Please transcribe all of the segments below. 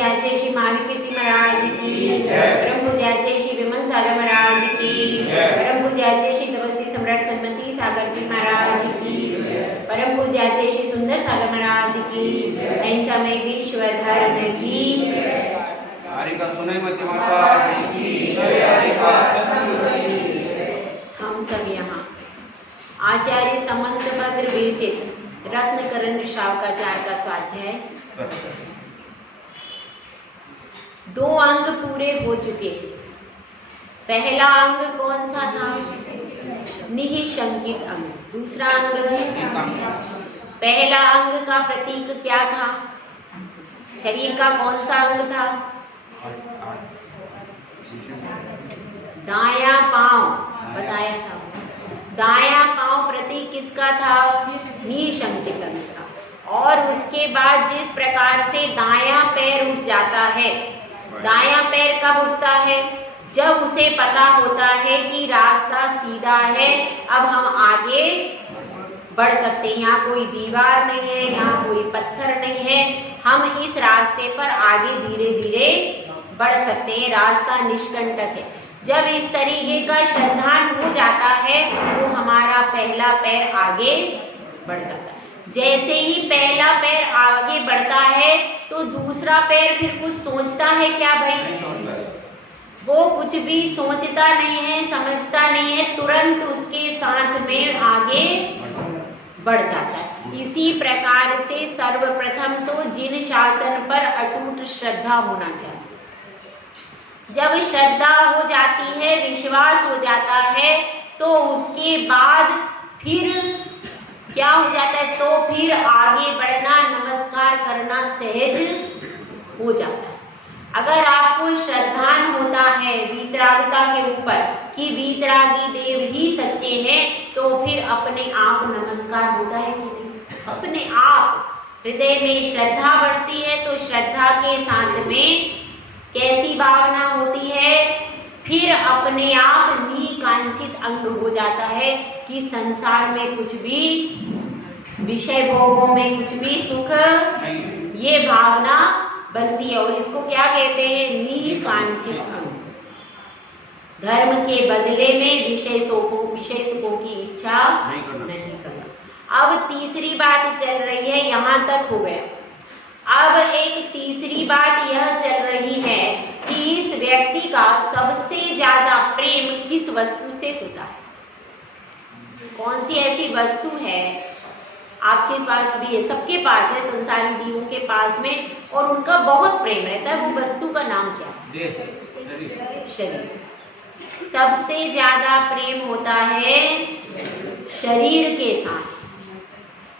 पूज्याचे श्री महावीर महाराज की, परम पूज्याचे श्री विमल सागर महाराज की, परम पूज्याचे श्री तपस्वी सम्राट सन्मति सागर जी महाराज की, परम पूज्याचे श्री सुंदर सागर महाराज की, अहिंसा में विश्व धर्म की, हम सब यहाँ आचार्य समंतभद्र विरचित रत्नकरण शावकाचार का स्वाध्याय 2 अंक पूरे हो चुके। पहला अंग कौन सा था? निःशंकित अंग। दूसरा अंग, पहला अंग का प्रतीक क्या था? शरीर का कौन सा अंग था? दायां पांव बताया था। दायां पांव प्रतीक किसका था? निःशंकित अंग था। और उसके बाद जिस प्रकार से दायां पैर उठ जाता है, दायां पैर कब उठता है? जब उसे पता होता है कि रास्ता सीधा है, अब हम आगे बढ़ सकते हैं, यहाँ कोई दीवार नहीं है, यहाँ कोई पत्थर नहीं है, हम इस रास्ते पर आगे धीरे धीरे बढ़ सकते हैं, रास्ता निष्कंटक है। जब इस तरीके का श्रद्धान हो जाता है तो हमारा पहला पैर आगे बढ़ जाता है। जैसे ही पहला पैर आगे बढ़ता है तो दूसरा पैर फिर कुछ सोचता है क्या भाई? वो कुछ भी सोचता नहीं है, समझता नहीं है, तुरंत उसके साथ में आगे बढ़ जाता है। इसी प्रकार से सर्वप्रथम तो जिन शासन पर अटूट श्रद्धा होना चाहिए। जब श्रद्धा हो जाती है, विश्वास हो जाता है, तो उसके बाद फिर क्या हो जाता है? तो फिर आगे बढ़ना, नमस्कार करना सहज हो जाता है। अगर आपको श्रद्धान होता है वीतरागता के ऊपर कि वीतरागी देव ही सच्चे हैं, तो फिर अपने आप नमस्कार होता है कि नहीं? अपने आप हृदय में श्रद्धा बढ़ती है तो श्रद्धा के साथ में कैसी भावना होती है? फिर अपने आप निकांक्षित अंग हो जाता है कि संसार में कुछ भी, विषय भोगों में कुछ भी सुख, ये भावना बनती है। और इसको क्या कहते हैं? निकांक्षित अंग। धर्म के बदले में विषय सुखों की इच्छा नहीं करना। अब तीसरी बात चल रही है, यहाँ तक हो गया। अब एक तीसरी बात यह चल रही है कि इस व्यक्ति का सबसे ज्यादा प्रेम किस वस्तु से होता है? कौन सी ऐसी वस्तु है? आपके पास भी है, सबके पास है, संसारी जीवों के पास में, और उनका बहुत प्रेम रहता है। वो वस्तु का नाम क्या है? शरीर। सबसे ज्यादा प्रेम होता है शरीर के साथ।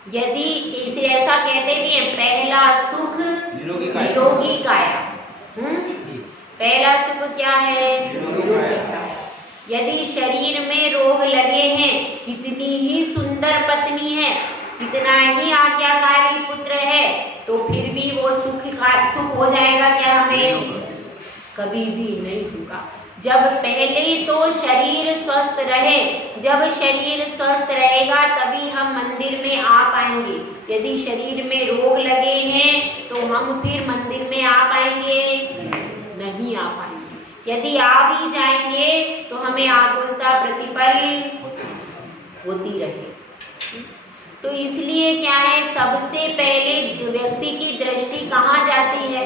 यदि इसे ऐसा कहते भी हैं, पहला सुख निरोगी काया। पहला सुख क्या है? निरोगी काया। यदि शरीर में रोग लगे हैं, कितनी ही सुंदर पत्नी है, कितना ही आज्ञाकारी पुत्र है, तो फिर भी वो सुख हो जाएगा क्या? हमें कभी भी नहीं होगा। जब पहले तो शरीर स्वस्थ रहे, जब शरीर स्वस्थ रहेगा तभी हम मंदिर में आ पाएंगे। यदि शरीर में रोग लगे हैं तो हम फिर मंदिर में आ पाएंगे? नहीं आ पाएंगे। यदि आ भी जाएंगे तो हमें आकुलता प्रतिपल होती रहे। तो इसलिए क्या है, सबसे पहले व्यक्ति की दृष्टि कहाँ जाती है?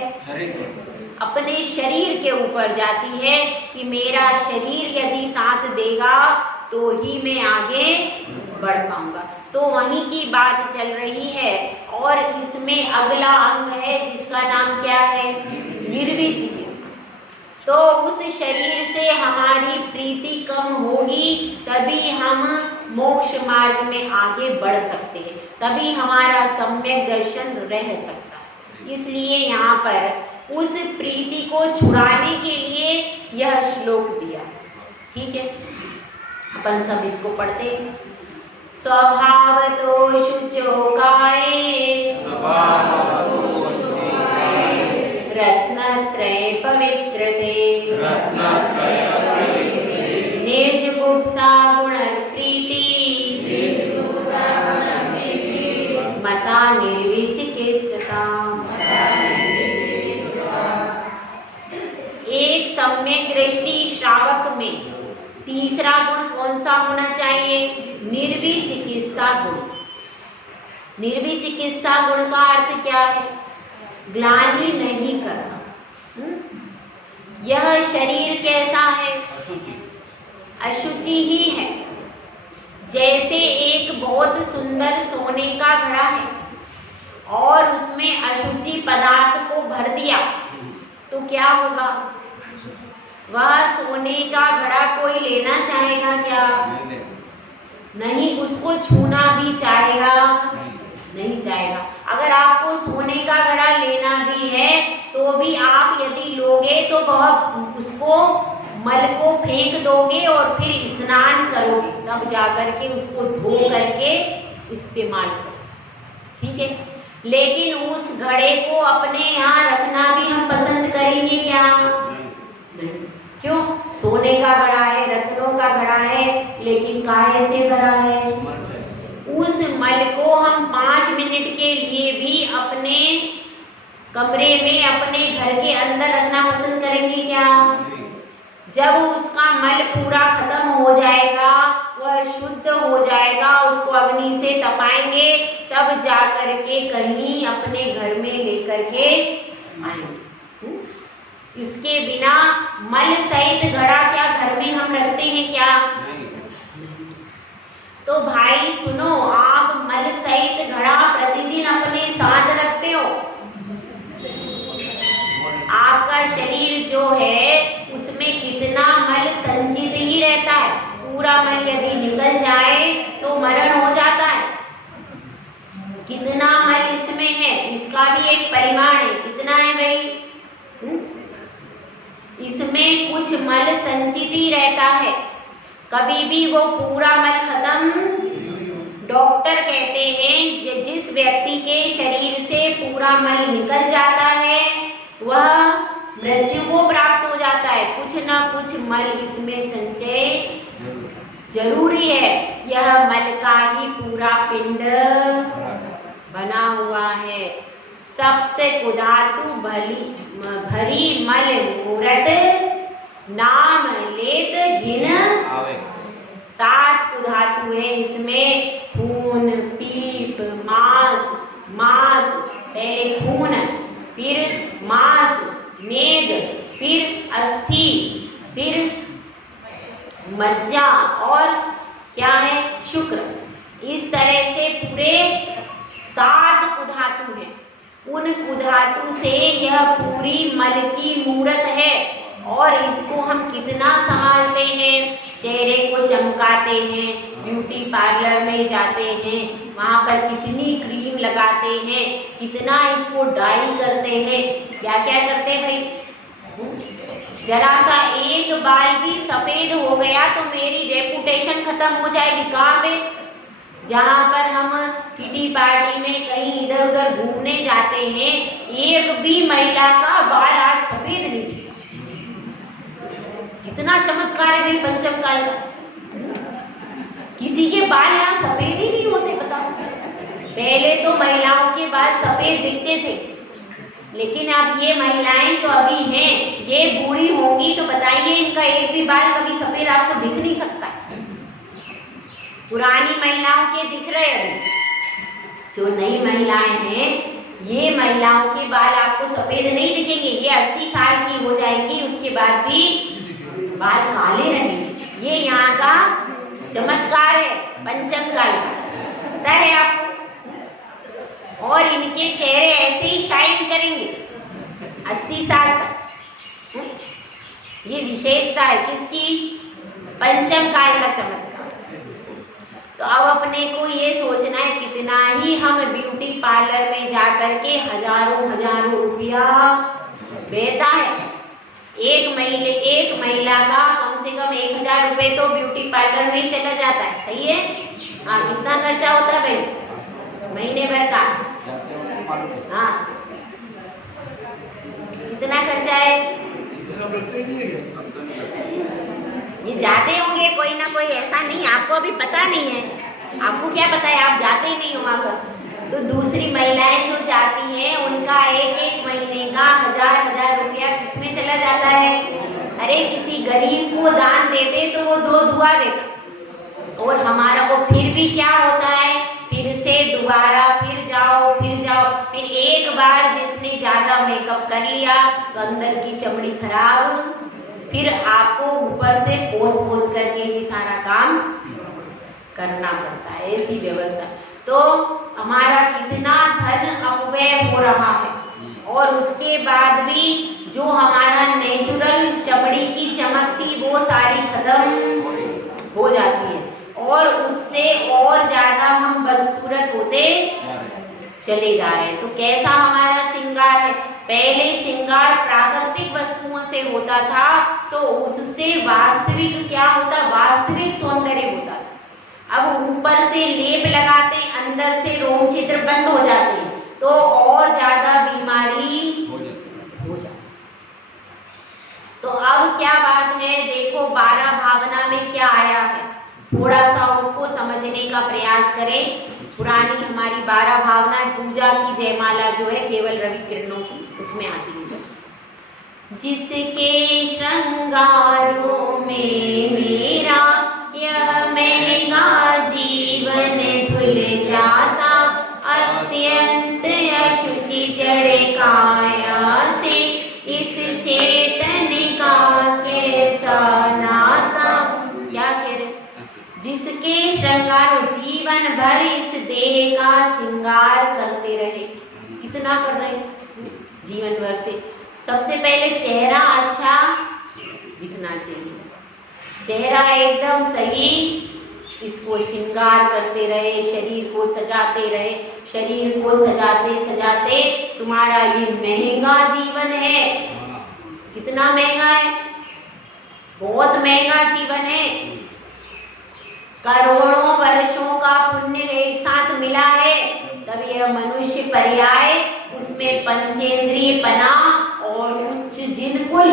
अपने शरीर के ऊपर जाती है कि मेरा शरीर यदि साथ देगा तो ही मैं आगे बढ़ पाऊंगा। तो वहीं की बात चल रही है। और इसमें अगला अंग है जिसका नाम क्या है? निर्विचिकित्सा। तो उस शरीर से हमारी प्रीति कम होगी, तभी हम मोक्ष मार्ग में आगे बढ़ सकते हैं, तभी हमारा सम्यक दर्शन रह सकता है। इसलिए यहाँ पर उस प्रीति को छुड़ाने के लिए यह श्लोक दिया। ठीक है, अपन सब इसको पढ़ते हैं। स्वभाव तो शुचोकाये रत्नत्रय पवित्रते निर्जुगुप्सा गुणप्रीति मता निर्विचिकित्सता। सम्यक दृष्टि श्रावक में तीसरा गुण कौन सा होना चाहिए? निर्विचिकित्सा गुण। निर्विचिकित्सा गुण का अर्थ क्या है? ग्लानि नहीं करना। यह शरीर कैसा है? अशुचि ही है। जैसे एक बहुत सुंदर सोने का घड़ा है और उसमें अशुचि पदार्थ को भर दिया तो क्या होगा? वह सोने का घड़ा कोई लेना चाहेगा क्या? नहीं, उसको छूना भी चाहेगा? नहीं चाहेगा। अगर आपको सोने का घड़ा लेना भी है तो भी आप यदि लोगे तो वह उसको मल को फेंक दोगे और फिर स्नान करोगे, तब जाकर के उसको धो करके इस्तेमाल करोगे, ठीक है। लेकिन उस घड़े को अपने यहाँ रखना भी हम पसंद करेंगे क्या? नहीं। क्यों? सोने का घड़ा है, रत्नों का घड़ा है, लेकिन काहे से भरा है? उस मल को हम 5 मिनट के लिए भी अपने कमरे में, अपने घर के अंदर रखना पसंद करेंगे क्या? जब उसका मल पूरा खत्म हो जाएगा, वह शुद्ध हो जाएगा, उसको अग्नि से तपाएंगे, तब जाकर के कहीं अपने घर में लेकर के आएंगे। इसके बिना मल सहित घड़ा क्या घर में हम रखते हैं क्या? तो भाई सुनो, आप मल सहित घड़ा प्रतिदिन अपने साथ रखते हो। आपका शरीर जो है उसमें कितना मल संचित ही रहता है। पूरा मल यदि निकल जाए तो मरण हो जाता है। कितना मल इसमें है, इसका भी एक परिमाण है। कितना है भाई? इसमें कुछ मल संचित ही रहता है, कभी भी वो पूरा मल खत्म। डॉक्टर कहते हैं जिस व्यक्ति के शरीर से पूरा मल निकल जाता है वह मृत्यु को प्राप्त हो जाता है। कुछ ना कुछ मल इसमें संचय जरूरी है। यह मल का ही पूरा पिंड बना हुआ है। सप्त कुधातु भरी मल मूरत नाम लेत घिन आवे। 7 कुधातु है इसमें। खून, पीप, मांस, पहले खून, फिर मांस, मेद, फिर अस्थि, फिर मज्जा और क्या है? शुक्र। इस तरह से पूरे 7 कुधातु हैं। उन कुधातु से यह पूरी मल की मूरत है और इसको हम कितना संभालते हैं। चेहरे को चमकाते हैं, ब्यूटी पार्लर में जाते हैं, वहाँ पर कितनी क्रीम लगाते हैं, कितना इसको डाई करते हैं, क्या क्या करते हैं भाई। जरा सा एक बाल भी सफेद हो गया तो मेरी रेपुटेशन खत्म हो जाएगी। कहाँ पे? जहाँ पर हम किटी पार्टी में कहीं इधर उधर घूमने जाते हैं, एक भी महिला का बाल आज सफेद नहीं दिखता। कितना चमत्कार है भाई पंचम काल का। किसी के बाल यहाँ सफेद ही नहीं होते, बताओ। पहले तो महिलाओं के बाल सफेद दिखते थे, लेकिन अब ये महिलाएं जो अभी हैं, ये बूढ़ी होंगी तो बताइए इनका एक भी बाल कभी सफेद आपको दिख नहीं सकता। पुरानी महिलाओं के दिख रहे हैं। जो नई महिलाएं हैं, ये महिलाओं के बाल आपको सफेद नहीं दिखेंगे। ये 80 साल की हो जाएंगी, उसके बाद भी बाल काले रहेंगे। ये यहाँ का चमत्कार है पंचम काल का, पता है आपको। और इनके चेहरे ऐसे ही शाइन करेंगे 80 साल तक। ये विशेषता है किसकी? पंचम काल का चमत्कार। तो अब अपने को ये सोचना है कितना ही हम ब्यूटी पार्लर में जाकर के हजारों रुपया देता है। एक महिला का कम से कम 1000 रुपए तो ब्यूटी पार्लर में ही चला जाता है। सही है? हाँ, कितना खर्चा होता है भाई महीने भर का? हाँ, कितना खर्चा है? ये जाते होंगे कोई ना कोई, ऐसा नहीं आपको अभी पता नहीं है। आपको क्या पता है, आप जाते ही नहीं हो वहाँ पर। तो दूसरी महिलाएं जो जाती हैं उनका एक महीने का 1000 रुपया किसमें चला जाता है? अरे किसी गरीब को दान देते तो वो 2 दुआ देता, और हमारा वो फिर भी क्या होता है, फिर से दोबारा फिर जाओ, फिर एक बार जिसने ज्यादा मेकअप कर लिया तो अंदर की चमड़ी खराब, फिर आपको ऊपर से पोत करके ये सारा काम करना पड़ता है, ऐसी व्यवस्था। तो हमारा कितना धन अपव्यय हो रहा है, और उसके बाद भी जो हमारा नेचुरल चमड़ी की चमक थी वो सारी खत्म हो जाती है, और उससे और ज्यादा हम बदसूरत होते चले जा रहे हैं। तो कैसा हमारा श्रृंगार है, पहले श्रृंगार प्राकृतिक वस्तुओं से होता था, तो उससे वास्तविक क्या होता, वास्तविक सौंदर्य होता था। अब ऊपर से लेप लगाते, अंदर से रोम छिद्र बंद हो जाते हैं, तो और ज्यादा बीमारी हो जाती। तो अब क्या बात है, देखो 12 भावना में क्या आया है, थोड़ा सा उसको समझने का प्रयास करें। पुरानी हमारी 12 भावनाएं, पूजा की जयमाला जो है केवल रवि किरणों की, उसमें आती है, जिसके श्रृंगारों में मेरा यह महंगा जीवन भूल जाता, अत्यंत अशुचि जड़ काया से इस चेतन का कैसा नाता। क्या कह रहे, जिसके श्रृंगार जीवन भर इस देह का श्रृंगार करते रहे, कितना कर रहे जीवन भर से। सबसे पहले चेहरा अच्छा दिखना चाहिए, चेहरा एकदम सही, इसको श्रृंगार करते रहे, शरीर को सजाते रहे, शरीर को सजाते सजाते तुम्हारा ये महंगा जीवन है। कितना महंगा है, बहुत महंगा जीवन है, करोड़ों वर्षों का पुण्य एक साथ मिला है, तब यह मनुष्य पर्याय, उसमें पंचेंद्रिय पना और उच्च जिनकुल,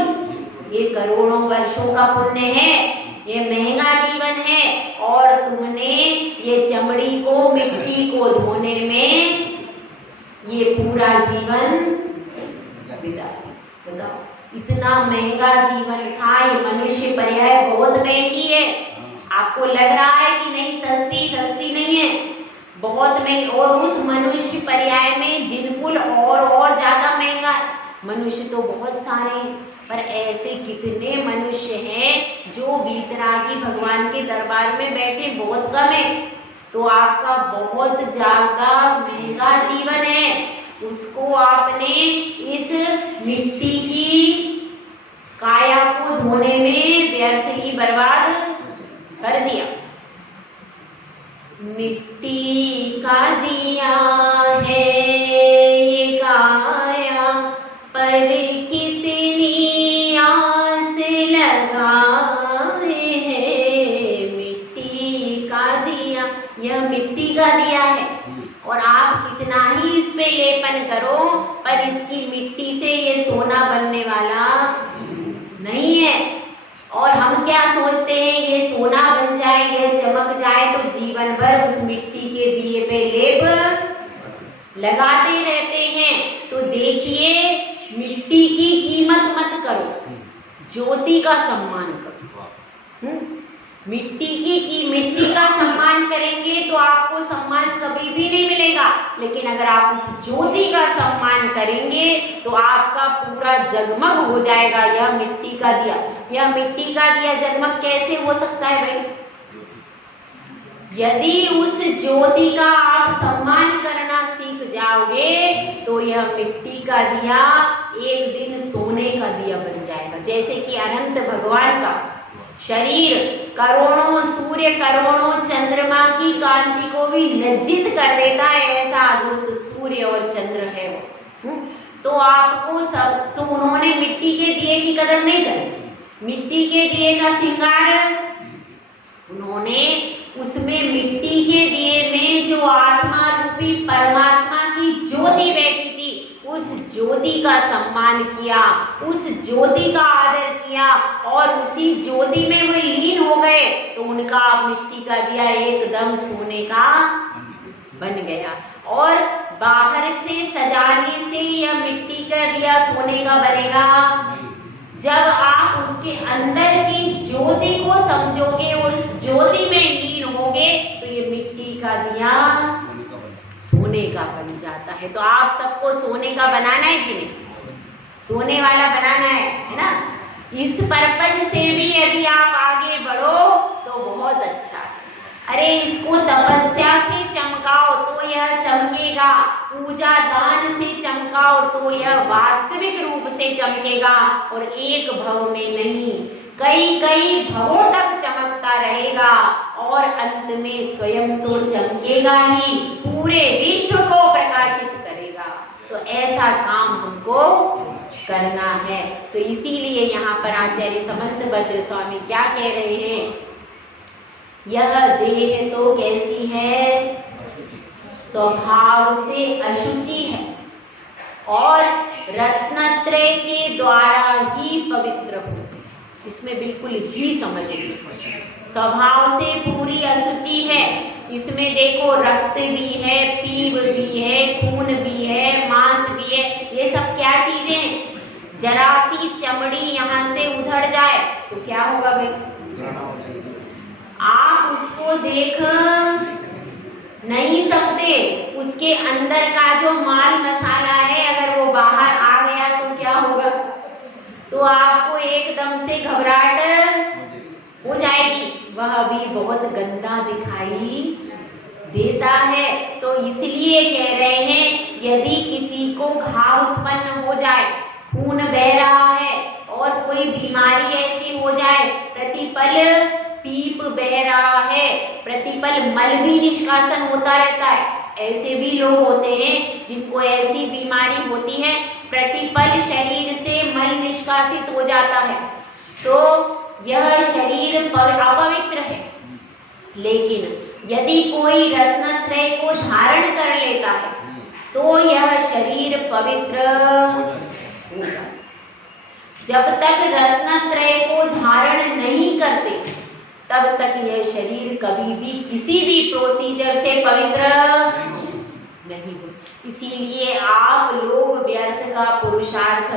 ये करोड़ों वर्षों का पुण्य है, ये महंगा जीवन है। और तुमने ये चमड़ी को, मिट्टी को धोने में ये पूरा जीवन बिता, बताओ इतना महंगा जीवन था। ये मनुष्य पर्याय बहुत महंगी है, आपको लग रहा है कि नहीं सस्ती नहीं है, बहुत महंगी। और उस मनुष्य पर्याय में जिनकुल और ज्यादा महंगा। मनुष्य तो बहुत सारे हैं, पर ऐसे कितने मनुष्य हैं जो वीतरागी भगवान के दरबार में बैठे, बहुत कम है। तो आपका बहुत ज्यादा महंगा जीवन है, उसको आपने इस मिट्टी की काया को धोने में व्यर्थ ही बर्बाद कर दिया। मिट्टी का दिया है ये काया, पर कितनी आस लगाए हैं। मिट्टी का दिया, यह मिट्टी का दिया है, और आप कितना ही इस पे लेपन करो, पर इसकी मिट्टी से ये सोना बनने वाला नहीं है। और हम क्या सोचते हैं, ये सोना बन जाए, ये चमक जाए, तो जीवन भर उस मिट्टी के दिए पे लेप लगाते रहते हैं। तो देखिए, मिट्टी की कीमत मत करो, ज्योति का सम्मान करो। मिट्टी का सम्मान करेंगे तो आपको सम्मान कभी भी नहीं मिलेगा, लेकिन अगर आप उस ज्योति का सम्मान करेंगे तो आपका पूरा जगमग हो जाएगा। यह मिट्टी का दिया, यह मिट्टी का दिया जगमग कैसे हो सकता है भाई? यदि उस ज्योति का आप सम्मान करना सीख जाओगे तो यह मिट्टी का दिया एक दिन सोने का दिया बन जाएगा। जैसे कि अनंत भगवान का शरीर करोड़ों सूर्य, करोड़ों चंद्रमा की कांति को भी लज्जित कर देता है, ऐसा अद्भुत सूर्य और चंद्र है वो। तो आपको सब, तो उन्होंने मिट्टी के दिए की कदर नहीं करी, मिट्टी के दिए का श्रृंगार उन्होंने उसमें मिट्टी के दिए में जो आत्मा रूपी परमात्मा की ज्योति बैठी थी, उस ज्योति का सम्मान किया, उस ज्योति का आदर किया, और उसी ज्योति में वो लीन हो गए, तो उनका मिट्टी का दिया एकदम सोने का बन गया। और बाहर से सजाने से यह मिट्टी का दिया सोने का बनेगा, जब आप उसके ज्योति में लीन होगे तो ये मिट्टी का दिया सोने का बन जाता है। तो आप सबको सोने का बनाना है कि नहीं? सोने वाला बनाना है ना? इस पर्पज से भी यदि आप आगे बढ़ो तो बहुत अच्छा है। अरे इसको तपस्या से चमकाओ तो यह चमकेगा, पूजा दान से चमकाओ तो यह वास्तविक रूप से चमकेगा, और एक भव में नहीं कई कई भवों तक चमकता रहेगा, और अंत में स्वयं तो चमकेगा ही, पूरे विश्व को प्रकाशित करेगा। तो ऐसा काम हमको करना है। तो इसीलिए यहाँ पर आचार्य समंतभद्र स्वामी क्या कह रहे हैं? यह देह तो कैसी है? स्वभाव से अशुचि है और रत्नत्रय के द्वारा ही पवित्र होते। इसमें बिल्कुल ही समझ लीजिए, स्वभाव से पूरी अशुचि है। इसमें देखो रक्त भी है, पीव भी है, खून भी है, मांस भी है। ये सब क्या चीजें? जरा सी चमड़ी यहाँ से उधड़ जाए तो क्या होगा भाई? आप उसको देख नहीं सकते। उसके अंदर का जो माल मसाला है अगर वो बाहर आ गया तो क्या होगा? तो आपको एकदम से घबराहट हो जाएगी। वह भी बहुत गंदा दिखाई देता है। तो इसलिए कह रहे हैं यदि किसी को घाव उत्पन्न हो जाए, खून बह रहा है और कोई बीमारी ऐसी हो जाए, प्रतिपल पीप बह रहा है, प्रतिपल मल भी निष्कासन होता रहता है। ऐसे भी लोग होते हैं जिनको ऐसी बीमारी होती है, प्रतिपल शरीर से मल निष्कासित हो जाता है। तो यह शरीर अपवित्र है। लेकिन यदि कोई रत्नत्रय को धारण कर लेता है तो यह शरीर पवित्र होगा। जब तक रत्नत्रय को धारण नहीं करते तब तक यह शरीर कभी भी किसी भी प्रोसीजर से पवित्र नहीं हो। इसीलिए आप लोग व्यर्थ का पुरुषार्थ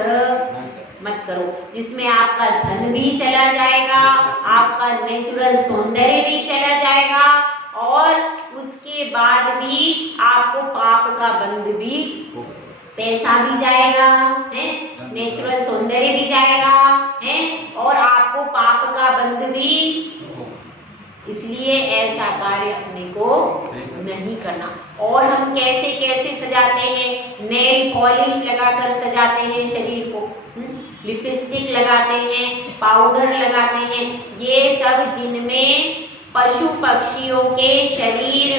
मत करो, जिसमें आपका धन भी चला जाएगा, आपका नेचुरल सौंदर्य भी चला जाएगा, और उसके बाद भी आपको पाप का बंध भी, पैसा भी जाएगा है, नेचुरल सौंदर्य भी जाएगा है, और आपको पाप का बंध भी। इसलिए ऐसा कार्य अपने को नहीं करना। और हम कैसे कैसे सजाते हैं? नेल पॉलिश लगाकर सजाते हैं शरीर को, लिपस्टिक लगाते हैं, पाउडर लगाते हैं। ये सब जिनमें पशु पक्षियों के शरीर,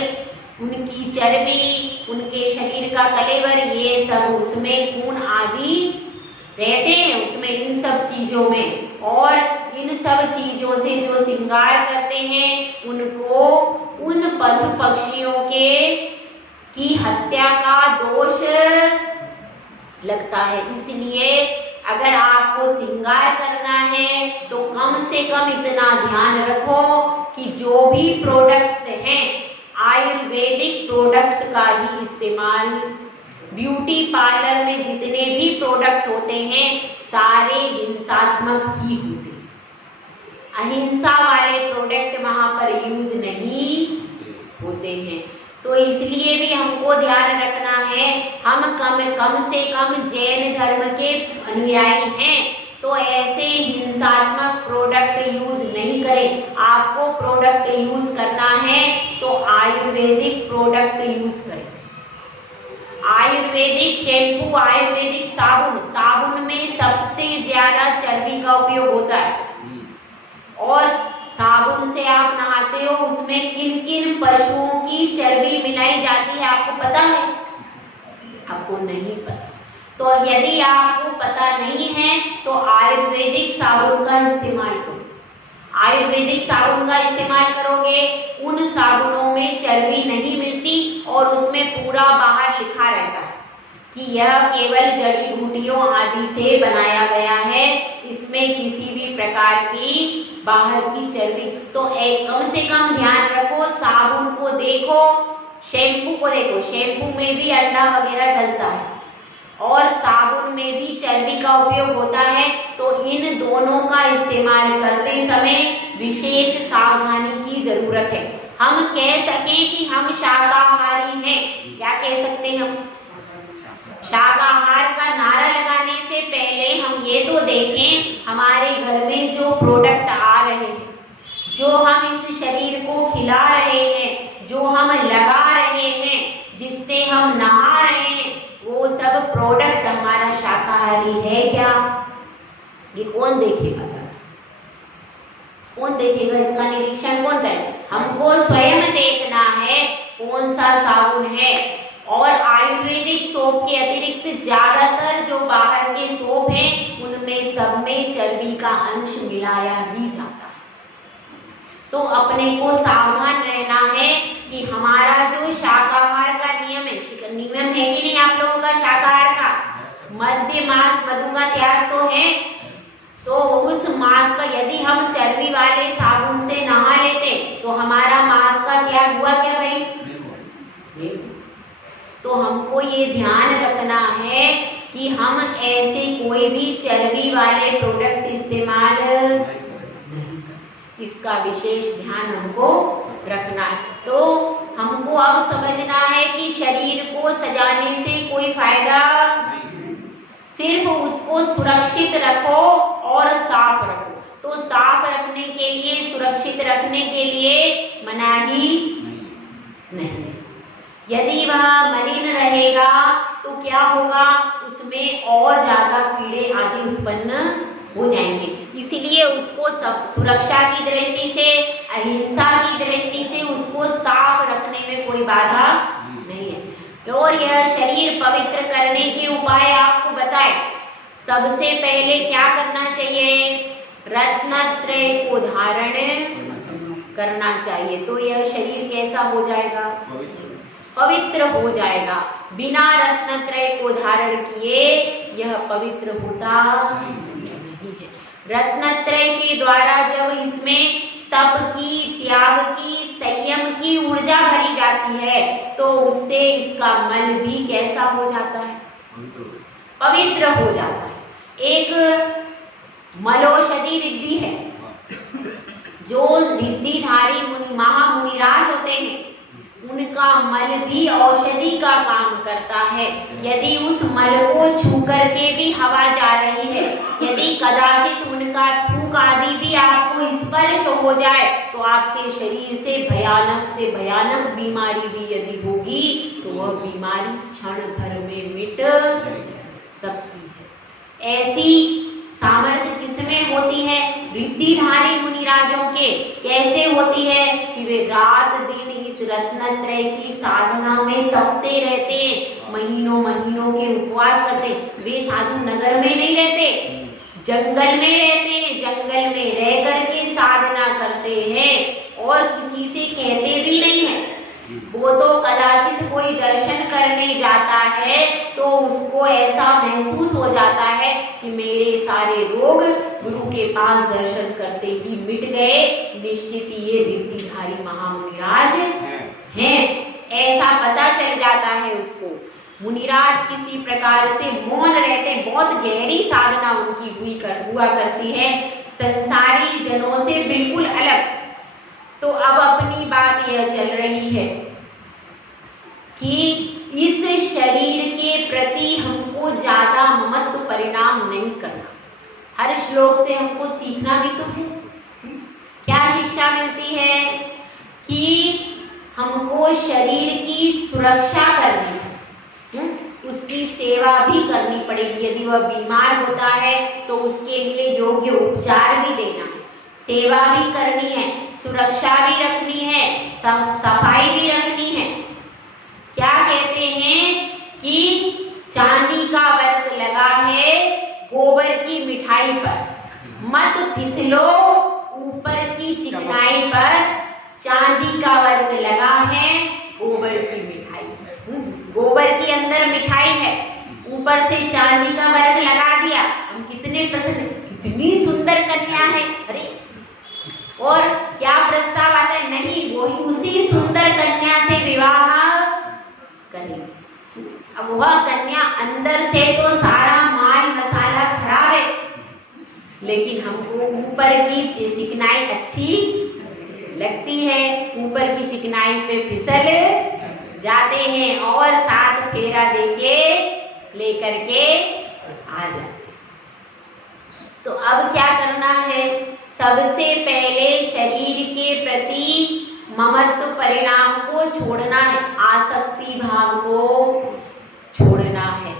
उनकी चर्बी, उनके शरीर का कलेवर, ये सब उसमें खून आदि रहते हैं उसमें, इन सब चीजों में। और इन सब चीजों से जो श्रृंगार करते हैं उनको उन पशु पक्षियों के की हत्या का दोष लगता है। इसलिए अगर आपको श्रृंगार करना है तो कम से कम इतना ध्यान रखो कि जो भी प्रोडक्ट्स हैं आयुर्वेदिक प्रोडक्ट्स का ही इस्तेमाल। ब्यूटी पार्लर में जितने भी प्रोडक्ट होते हैं सारे हिंसात्मक ही होते हैं। अहिंसा वाले प्रोडक्ट वहां पर यूज नहीं होते हैं। तो इसलिए भी हमको ध्यान रखना है, हम कम से कम जैन धर्म के अनुयायी हैं तो ऐसे हिंसात्मक प्रोडक्ट यूज नहीं करें। आपको प्रोडक्ट यूज करना है तो आयुर्वेदिक प्रोडक्ट यूज करें। आयुर्वेदिक शैम्पू, आयुर्वेदिक साबुन, साबुन में सबसे ज्यादा चर्बी का उपयोग होता है। और साबुन से आप नहाते हो, उसमें किन किन पशुओं की चर्बी मिलाई जाती है आपको पता है? आपको नहीं पता। तो यदि आपको पता नहीं है तो आयुर्वेदिक साबुन का इस्तेमाल करो। आयुर्वेदिक साबुन का इस्तेमाल करोगे, उन साबुनों में चर्बी नहीं मिलती और उसमें पूरा बाहर लिखा रहता है कि यह केवल जड़ी बूटियों आदि से बनाया गया है, इसमें किसी भी प्रकार की बाहर की चर्बी। तो कम से कम ध्यान रखो, साबुन को देखो, शैम्पू को देखो, शैम्पू में भी अंडा वगैरह डलता है और साबुन में भी चर्बी का उपयोग होता है। तो इन दोनों का इस्तेमाल करते समय विशेष सावधानी की जरूरत है। हम कह सकें कि हम शाकाहारी हैं, क्या कह सकते हैं हम? शाकाहार का नारा लगाने से पहले हम ये तो देखें हमारे घर में जो प्रोडक्ट आ रहे हैं, जो हम इस शरीर को खिला रहे हैं, जो हम लगा रहे हैं, जिससे हम नहा रहे हैं, वो सब प्रोडक्ट हमारा शाकाहारी है क्या? ये कौन देखेगा? कौन देखेगा? इसका निरीक्षण कौन करे? हमको स्वयं देखना है कौन सा साबुन है। और आयुर्वेदिक सोप के अतिरिक्त ज्यादातर जो बाहर के सोप हैं उनमें सब में चर्बी का अंश मिलाया ही जाता है। तो अपने को सावधान रहना है कि हमारा जो शाकाहार का नियम है कि नहीं आप लोगों का शाकाहार का? मध्य मांस मधु का त्याग तो है। तो उस मांस का यदि हम चर्बी वाले साबुन से नहा लेते तो हमारा मांस का त्याग हुआ क्या भाई? तो हमको ये ध्यान रखना है कि हम ऐसे कोई भी चर्बी वाले प्रोडक्ट इस्तेमाल नहीं, इसका विशेष ध्यान हमको रखना है। तो हमको अब समझना है कि शरीर को सजाने से कोई फायदा, सिर्फ उसको सुरक्षित रखो और साफ रखो। तो साफ रखने के लिए, सुरक्षित रखने के लिए मनाही नहीं। यदि वह मलिन रहेगा तो क्या होगा? उसमें और ज्यादा कीड़े आदि उत्पन्न हो जाएंगे। इसीलिए उसको सुरक्षा की दृष्टि से, अहिंसा की दृष्टि से उसको साफ रखने में कोई बाधा नहीं है। और यह शरीर पवित्र करने के उपाय आपको बताए। सबसे पहले क्या करना चाहिए? रत्नत्रय को धारण करना चाहिए। तो यह शरीर कैसा हो जाएगा? पवित्र हो जाएगा। बिना रत्नत्रय को धारण किए यह पवित्र होता नहीं है। रत्नत्रय के द्वारा जब इसमें तप की, त्याग की, संयम की ऊर्जा भरी जाती है तो उससे इसका मन भी कैसा हो जाता है? पवित्र हो जाता है। एक मलौषधि रिद्धि है, जो रिद्धिधारी महामुनिराज होते हैं उनका मल भी औषधि का काम करता है। यदि उस मल को छू करके भी हवा जा रही है, यदि कदाचित उनका थूक आदि भी आपको स्पर्श हो जाए तो आपके शरीर से भयानक बीमारी भी यदि होगी तो वह बीमारी क्षण भर में मिट सकती है। ऐसी सामर्थ्य किसमें होती है? रिद्धिधारी मुनिराजों के। कैसे होती है? कि वे रात दिन इस रत्नत्रय की साधना में तपते रहते, महीनों के उपवास करते। वे साधु नगर में नहीं रहते, जंगल में रहते हैं। जंगल में रह करके साधना करते हैं और किसी से कहते भी नहीं है। वो तो कदाचित कोई दर्शन करने जाता है तो उसको ऐसा महसूस हो जाता है कि मेरे सारे रोग गुरु के पास दर्शन करते ही मिट गए, निश्चित ये रिद्धिधारी महामुनिराज हैं, ऐसा पता चल जाता है उसको। मुनिराज किसी प्रकार से मौन रहते, बहुत गहरी साधना उनकी हुआ करती है, संसारी जनों से बिल्कुल अलग। तो अब अपनी बात यह चल रही है कि इस शरीर के प्रति हमको ज्यादा ममत्व परिणाम नहीं करना। हर श्लोक से हमको सीखना भी तो है। क्या शिक्षा मिलती है? कि हमको शरीर की सुरक्षा करनी है, उसकी सेवा भी करनी पड़ेगी। यदि वह बीमार होता है तो उसके लिए योग्य उपचार भी देना है, सेवा भी करनी है, सुरक्षा भी रखनी है, सफाई भी रखनी है। क्या कहते हैं कि चांदी का वर्क लगा है गोबर की मिठाई पर, मत फिसलो ऊपर की चिकनाई पर। चांदी का वर्क लगा है गोबर की मिठाई पर। गोबर के अंदर मिठाई है, ऊपर से चांदी का वर्क लगा दिया। हम कितने प्रसन्न, कितनी सुंदर कन्या है। अरे और क्या प्रस्ताव आता है? नहीं, वही उसी सुंदर कन्या से विवाह करें। अब वह कन्या अंदर से तो सारा माल मसाला खराब है, लेकिन हमको ऊपर की चिकनाई अच्छी लगती है, ऊपर की चिकनाई पे फिसल जाते हैं और 7 फेरा देके लेकर के आ जाते। तो अब क्या करना है, सबसे पहले शरीर के प्रति ममत्व परिणाम को छोड़ना है, आसक्ति भाव को छोड़ना है।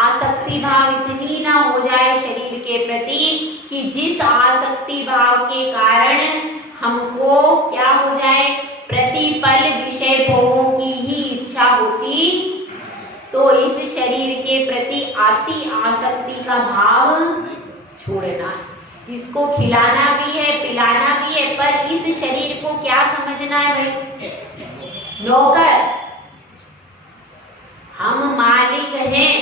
आसक्ति भाव इतनी ना हो जाए शरीर के प्रति कि जिस आसक्ति भाव के कारण हमको क्या हो जाए, प्रतिपल विषय भोगों की ही इच्छा होती, तो इस शरीर के प्रति अति आसक्ति का भाव छोड़ना है। इसको खिलाना भी है, पिलाना भी है, पर इस शरीर को क्या समझना है भाई, नौकर। हम मालिक हैं,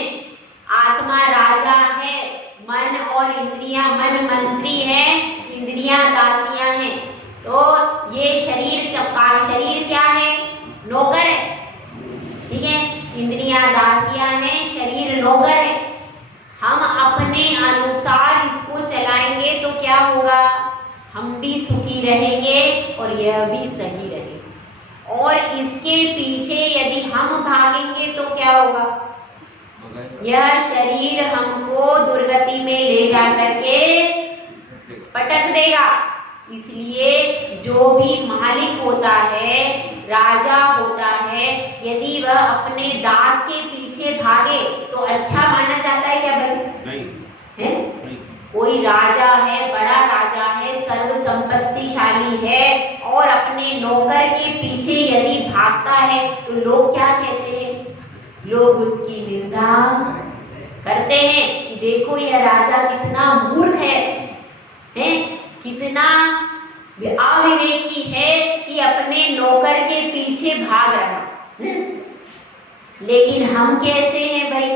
आत्मा राजा है, मन और इंद्रियां, मन मंत्री है, इंद्रियां दासियां हैं। तो ये शरीर क्या है, नौकर है, ठीक है। इंद्रियां दासियां हैं, शरीर नौकर है। हम अपने अनुसार इसको चलाएंगे तो क्या होगा, हम भी सुखी रहेंगे और यह भी सही रहेगा। और इसके पीछे यदि हम भागेंगे तो क्या होगा, यह शरीर हमको दुर्गति में ले जा करके पटक देगा। इसलिए जो भी मालिक होता है, राजा होता है, यदि वह अपने दास के पीछे भागे तो अच्छा माना जाता है क्या भाई? नहीं है? नहीं। कोई राजा है, बड़ा राजा है, सर्व संपत्तिशाली है और अपने नौकर के पीछे यदि भागता है तो लोग क्या कहते हैं, लोग उसकी निंदा करते हैं कि देखो यह राजा कितना मूर्ख है, कितना अविवेकी है कि अपने नौकर के पीछे भाग रहा। लेकिन हम कैसे हैं भाई,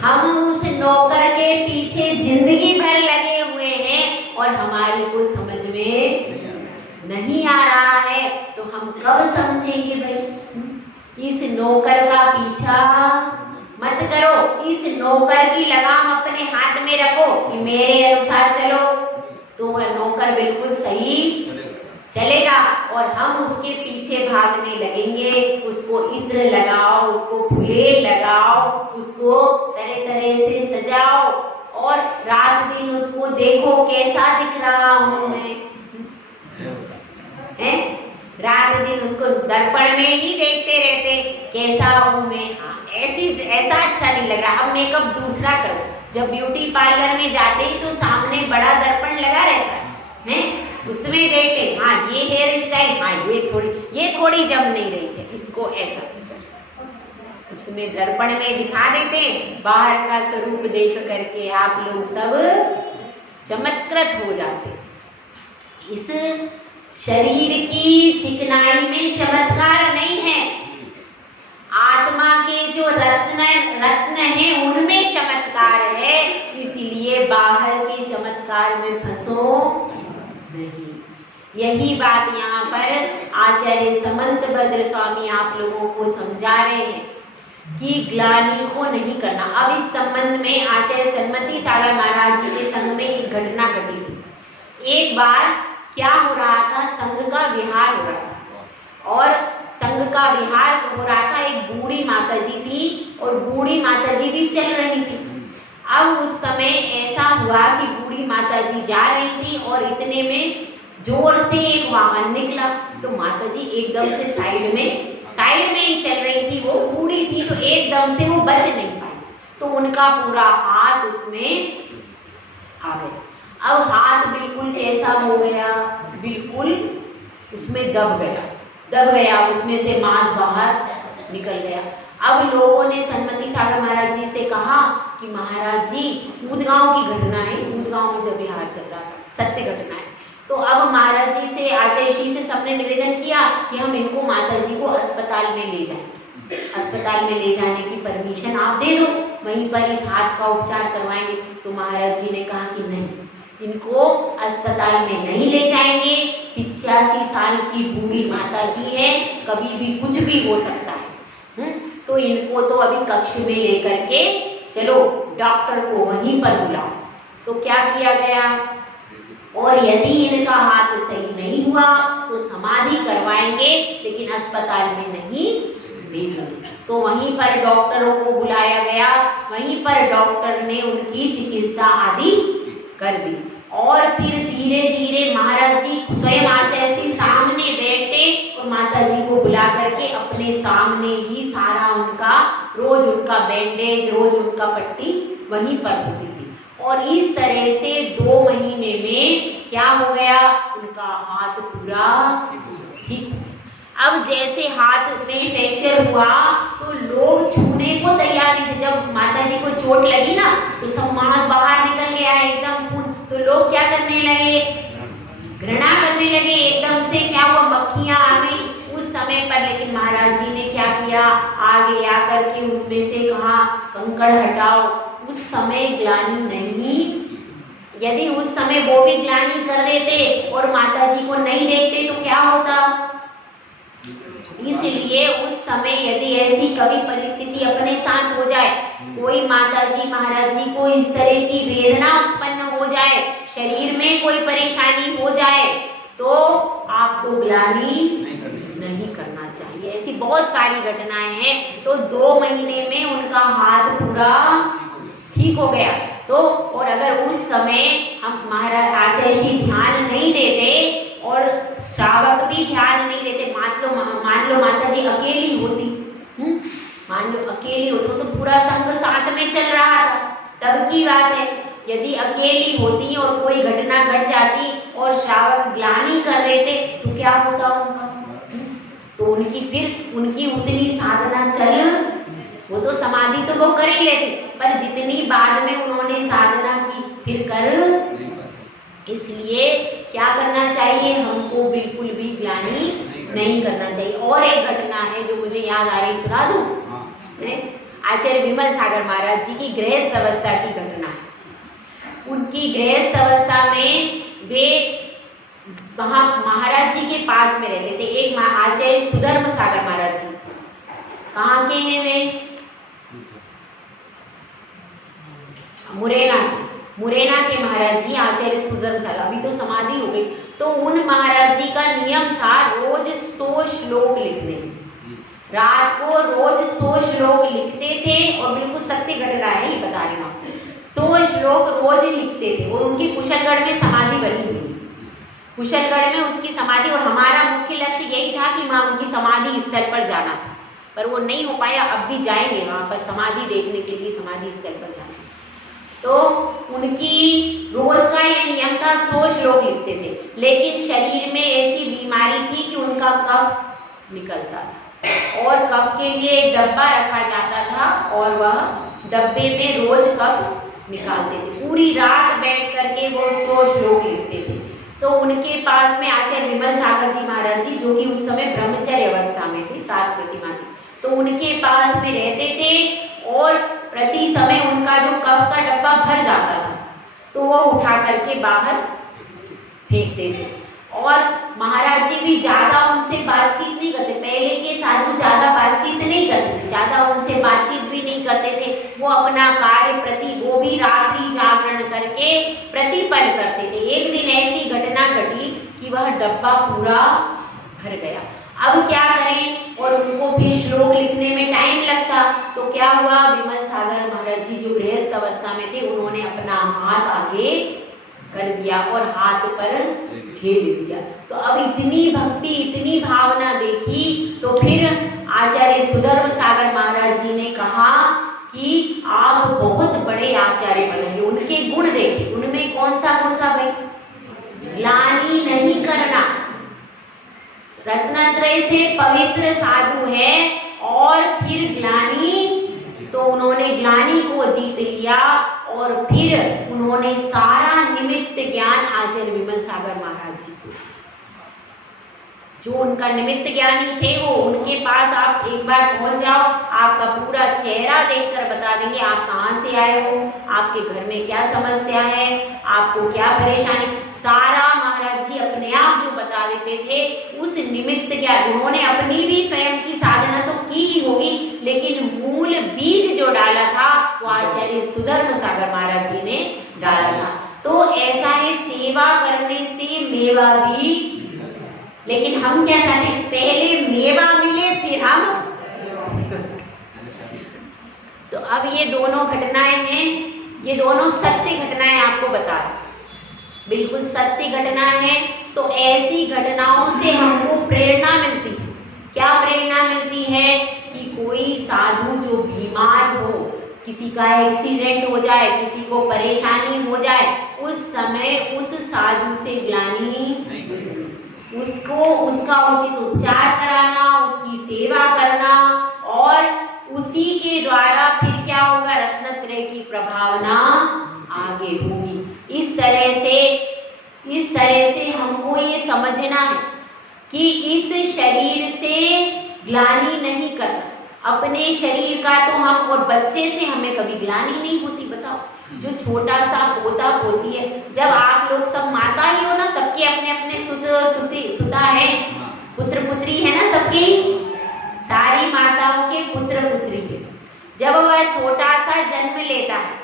हम उस नौकर के पीछे जिंदगी भर लगे हुए हैं और हमारी को समझ में नहीं आ रहा है। तो हम कब समझेंगे भाई, इस नौकर का पीछा मत करो, इस नौकर की लगाम अपने हाथ में रखो कि मेरे अनुसार चलो, तो वह नौकर बिल्कुल सही चलेगा और हम उसके पीछे भागने लगेंगे। उसको इत्र लगाओ, उसको फूले लगाओ, उसको तरह तरह से सजाओ और रात दिन उसको देखो कैसा दिख रहा हूं मैं, हैं? रात दिन उसको दर्पण में ही देखते रहते कैसा हूं मैं, ऐसा अच्छा नहीं लग रहा, अब मेकअप दूसरा करो। जब ब्यूटी पार्लर में जाते ही तो सामने बड़ा दर्पण लगा रहता है, उसमें देखते हाँ ये हेयर स्टाइल, हाँ ये थोड़ी जम नहीं रही है, इसको ऐसा उसमें दर्पण में दिखा देते हैं। बाहर का स्वरूप देख करके आप लोग सब चमत्कृत हो जाते। इस शरीर की चिकनाई में चमत्कार नहीं है, आत्मा के जो रत्न है उनमें चमत्कार है। इसीलिए बाहर के चमत्कार में फंसो नहीं। यही बात यहाँ पर आचार्य समंत भद्र स्वामी आप लोगों को समझा रहे हैं कि ग्लानि को नहीं करना। अब इस संबंध में आचार्य सन्मति सागर महाराज जी के संग में एक घटना घटी थी। एक बार क्या हो रहा था, संघ का विहार हो रहा था और संघ का विहार हो रहा था। एक बूढ़ी माता जी थी और बूढ़ी माता जी भी चल रही थी। अब उस समय ऐसा हुआ कि बूढ़ी माता जी जा रही थी और इतने में जोर से एक वाहन निकला, तो माता जी एकदम से साइड में ही चल रही थी। वो बूढ़ी थी तो एकदम से वो बच नहीं पाई, तो उनका पूरा हाथ उसमें आ गया। अब हाथ बिल्कुल कैसा हो गया, बिल्कुल उसमें दब गया, उसमें से मांस बाहर निकल गया। अब लोगों ने सन्मति सागर महाराज जी से कहा कि महाराज जी ऊदगांव की घटना है, ऊदगांव में जब विहार चल रहा था, सत्य घटना है। तो अब महाराज जी से, आचार्य जी से सबने निवेदन किया कि हम इनको माता जी को अस्पताल में ले जाएं, अस्पताल में ले जाने की परमिशन आप दे दो, वहीं पर इस हाथ का उपचार करवाएंगे। तो महाराज जी ने कहा कि नहीं, इनको अस्पताल में नहीं ले जाएंगे। 85 साल की बूढ़ी माता जी है, कभी भी कुछ भी हो सकता है। तो इनको तो अभी कक्ष में लेकर के चलो, डॉक्टर को वहीं पर बुलाओ। तो क्या किया गया, और यदि इनका हाथ सही नहीं हुआ तो समाधि करवाएंगे, लेकिन अस्पताल में नहीं देंगे। तो वहीं पर डॉक्टरों को बुलाया गया, वहीं पर डॉक्टर ने उनकी चिकित्सा आदि कर दी, और फिर धीरे धीरे महाराज जी स्वयं आचार्य से सामने बैठे और माता जी को बुला करके अपने सामने ही सारा उनका रोज उनका बैंडेज, रोज उनका पट्टी वहीं पर होती थी। और इस तरह से 2 महीने में क्या हो गया, उनका हाथ पूरा ठीक। अब जैसे हाथ में फ्रैक्चर हुआ तो लोग छूने को तैयार नहीं थे। जब माता जी को चोट लगी ना तो सब मांस बाहर निकल गया एकदम खून, तो लोग क्या करने लगे, घृणा करने लगे एकदम से। क्या हुआ, मक्खियां आ गई उस समय पर। लेकिन महाराज जी ने क्या किया, आगे आकर के उसमें से कहा कंकड़ हटाओ। उस समय ग्लानि नहीं, यदि उस समय वो भी ग्लानि कर देते और माता जी को नहीं देखते तो क्या होता। इसलिए उस समय यदि ऐसी कभी परिस्थिति अपने साथ हो जाए, कोई माता जी महाराज जी को इस तरह की वेदना उत्पन्न हो जाए, शरीर में कोई परेशानी हो जाए, तो आपको ग्लानि नहीं करना चाहिए। ऐसी बहुत सारी घटनाएं हैं। तो 2 महीने में उनका हाथ पूरा ठीक हो गया। तो और अगर उस समय हम महाराज आचार्य जी ध्यान नहीं देते और श्रावक भी ध्यान नहीं देते, मान लो माता जी अकेली होती, मान लो अकेली होती तो पूरा संघ साथ में चल रहा था, तब की बात है। यदि अकेली होती और कोई घटना घट जाती और श्रावक ग्लानि कर देते तो क्या होता उनका, तो उनकी उतनी साधना चल, वो तो समाधि तो वो कर ही लेते, पर जितनी बाद में उन्होंने साधना की फिर कर। इसलिए क्या करना चाहिए, हमको बिल्कुल भी ग्लानि नहीं करना चाहिए। और एक घटना है जो मुझे याद आ रही, सुना दूं? आचार्य विमल सागर महाराज जी की गृहस्थ अवस्था की घटना है। उनकी गृहस्थ अवस्था में वे वहां महाराज जी के पास में रहते थे। एक आचार्य सुधर्म सागर महाराज जी, कहाँ के हैं वे, मुरैना के महाराज जी आचार्य सुधर्म सागर, अभी तो समाधि हो गई। तो उन महाराज जी का नियम था रोज 100 श्लोक लिखने, रात को रोज 100 श्लोक लिखते थे। और बिल्कुल सत्य घटना है, ये बता रही हूँ, 100 श्लोक रोज लिखते थे। और उनकी कुशलगढ़ में समाधि बनी हुई, कुशलगढ़ में उसकी समाधि। और हमारा मुख्य लक्ष्य यही था कि वहां उनकी समाधि स्थल पर जाना था, पर वो नहीं हो पाया। अब भी जाएंगे वहां पर समाधि देखने के लिए, समाधि स्थल पर जाना। तो उनकी रोज का ये नियम था, 100 श्लोक लिखते थे। लेकिन शरीर में ऐसी बीमारी थी कि उनका कफ निकलता था, और कफ के लिए एक डब्बा रखा जाता था, और वह डब्बे में रोज कफ निकालते थे। पूरी रात बैठ करके वो 100 श्लोक लिखते थे। तो उनके पास में आचार्य विमल सागर जी महाराज जी, जो कि उस समय ब्रह्मचर्य अवस्था में थे, 7 प्रतिमा थी, तो उनके पास में रहते थे। और प्रति समय उनका जो कफ का डब्बा भर जाता था तो वो उठा करके बाहर फेंकते थे। और महाराज जी भी ज्यादा उनसे बातचीत नहीं करते, पहले के साधु ज्यादा बातचीत नहीं करते थे, ज्यादा उनसे बातचीत भी नहीं करते थे। वो अपना कार्य प्रति, वो भी रात्रि जागरण करके प्रतिपल करते थे। एक दिन ऐसी घटना घटी कि वह डब्बा पूरा भर गया। अब क्या करें, और उनको भी श्लोक लिखने में टाइम लगता। तो क्या हुआ, विमल सागर महाराज जी जो गृहस्थ अवस्था में थे, उन्होंने अपना हाथ आगे कर दिया और हाथ पर झेल दिया। तो अब इतनी भक्ति, इतनी भावना देखी, तो फिर आचार्य सुधर्म सागर महाराज जी ने कहा कि आप बहुत बड़े आचार्य बनेंगे। उनके गुण देखे, उनमें कौन सा गुण था भाई, ग्लानि नहीं करना। रत्नत्रय से पवित्र साधु है, और फिर ग्लानि, तो उन्होंने ग्लानि को जीत लिया। और फिर उन्होंने सारा निमित्त ज्ञान आचार्य विमल सागर महाराज जी को, जो उनका निमित्त ज्ञानी थे, वो उनके पास आप एक बार पहुंच जाओ, आपका पूरा चेहरा देखकर बता देंगे आप कहाँ से आए हो, आपके घर में क्या समस्या है, आपको क्या परेशानी, सारा महाराज जी अपने आप जो बता देते थे, उस निमित्त क्या उन्होंने अपनी भी स्वयं की साधना तो की ही होगी, लेकिन मूल बीज जो डाला था वो आचार्य सुधर्म सागर महाराज जी ने डाला था। तो ऐसा है, सेवा करने से मेवा भी, लेकिन हम क्या चाहते हैं, पहले मेवा मिले फिर हम। तो अब ये दोनों घटनाएं हैं, ये दोनों सत्य घटनाएं आपको बता रही, बिल्कुल सत्य घटना है। तो ऐसी घटनाओं से हमको प्रेरणा मिलती है। क्या प्रेरणा मिलती है कि कोई साधु जो बीमार हो, किसी का एक्सीडेंट हो जाए, किसी को परेशानी हो जाए, उस समय उस साधु से ग्लानि, उसको उसका उचित उपचार कराना, उसकी सेवा करना, और उसी के द्वारा फिर क्या होगा, रत्नत्रय की प्रभावना आगे होगी। इस तरह से हमको ये समझना है कि इस शरीर से ग्लानि नहीं करना, अपने शरीर का तो हम, और बच्चे से हमें कभी ग्लानि नहीं होती। बताओ, जो छोटा सा पोता पोती है, जब आप लोग सब माता ही हो ना, सबके अपने अपने सुता है, पुत्र पुत्री है ना, सबके सारी माताओं के पुत्र पुत्री है। जब वह छोटा सा जन्म लेता है,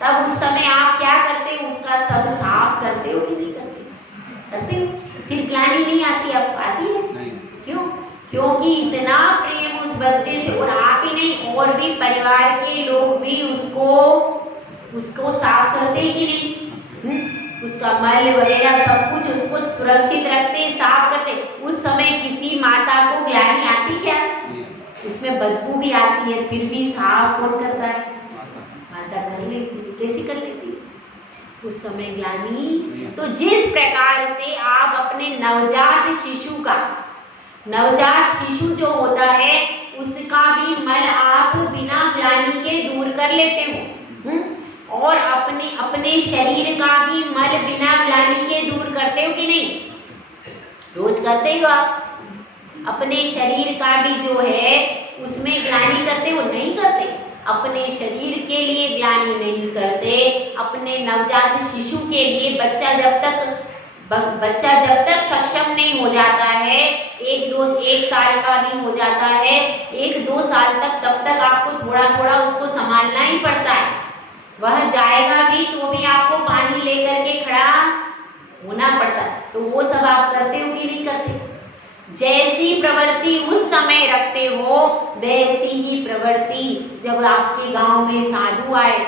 तब उस समय आप क्या करते हो, उसका सब साफ करते हो कि नहीं करते? करते हो। फिर ग्लानि नहीं आती, अब आती है? क्यों? क्योंकि इतना प्रेम उस बच्चे से, और आप ही नहीं, और भी परिवार के लोग भी उसको साफ करते हैं कि नहीं? उसका मल वगैरह सब कुछ उसको सुरक्षित रखते, साफ करते। उस समय किसी माता को ग्लानि आती क्या? उसमें बदबू भी आती है, फिर भी साफ कौन करता है? माता कर लेती। कैसे कर लेती उस समय ग्लानि? तो जिस प्रकार से आप अपने नवजात शिशु जो होता है, उसका भी मल आप बिना ग्लानि के दूर कर लेते हो, और अपने शरीर का भी मल बिना ग्लानि के दूर करते हो कि नहीं? रोज करते हो आप? अपने शरीर का भी जो है उसमें ग्लानि करते हो? नहीं करते। अपने शरीर के लिए ग्लानि नहीं करते, अपने नवजात शिशु के लिए, बच्चा जब तक सक्षम नहीं हो जाता है, 1 साल का नहीं हो जाता है, 1-2 साल तक, तब तक आपको थोड़ा थोड़ा उसको संभालना ही पड़ता है। वह जाएगा भी तो भी आपको पानी लेकर के खड़ा होना पड़ता है। तो वो सब आप करते हो कि नहीं करते? जैसी प्रवृत्ति उस समय रखते हो, वैसी ही प्रवृत्ति जब आपके गांव में साधु आए,